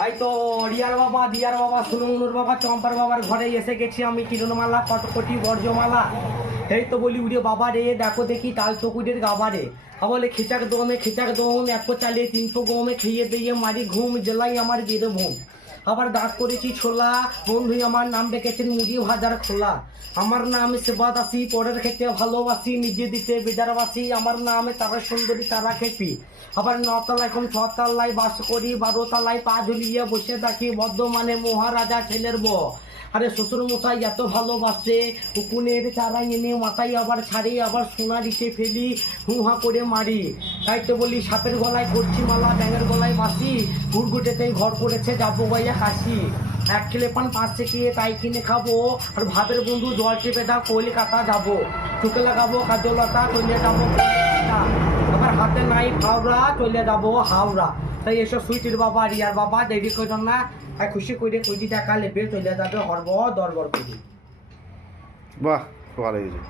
হয়তো রিয়ার বাবা সুনুর বাবা চম্পার বাবার ঘরে এসে গেছি আমি কিরণমালা কটকটি বর্জমালা। এই তো বলি উড়ে বাবা রে দেখো দেখি তাল চকুটের গাবা রে। বলে খিচাক দমে এক চালিয়ে 300 গমে খেয়ে দিয়ে মারি ঘুম জেলাই আমার বেরো ঘুম। আবার দাঁত করেছি ছোলা, বন্ধু আমার নাম ডেকেছেন মুড়ি ভাজার খোলা। আমার নাম সেবাদাসী, পরের খেতে ভালোবাসি, নিজে দিতে বেজারবাসী। আমার নামে তারা সুন্দরী তারা খেপি। আবার 9 তলায় এখন 6 তলায় বাস করি, 12 তলায় পা ঝুলিয়ে বসে থাকি, বর্ধমানে মহারাজা ছেলের বউ। আরে শ্বশুর মশাই এত ভালোবাসে, উকুনের চারা এনে মাথায় আবার ছাড়ি, আবার সোনা দিতে ফেলি, হুহা করে মারি। তাই তো বলি সাপের গলায় করছি মালা, ব্যাঙের গলায় বাসি, ঘুরঘুটেতেই ঘর করেছে যাবো গাইয়া কাশি। 1 কিলো পান 5 থেকে তাই কিনে খাবো, আর ভাবের বন্ধু জল চেপে দাও কলকাতা যাবো। চোখে লাগাবো কাজলতা, চলে যাবো কলকাতা। আবার হাতে নাই ফাওড়া, চলে যাবো হাওড়া। তাই এসব সুইটির বাবা রিয়ার বাবা দেরি করবেন না, আর খুশি করে 20 টাকা লেবে চলে যাবে হরব দরবার করে। বাহ, ভালো হয়েছে।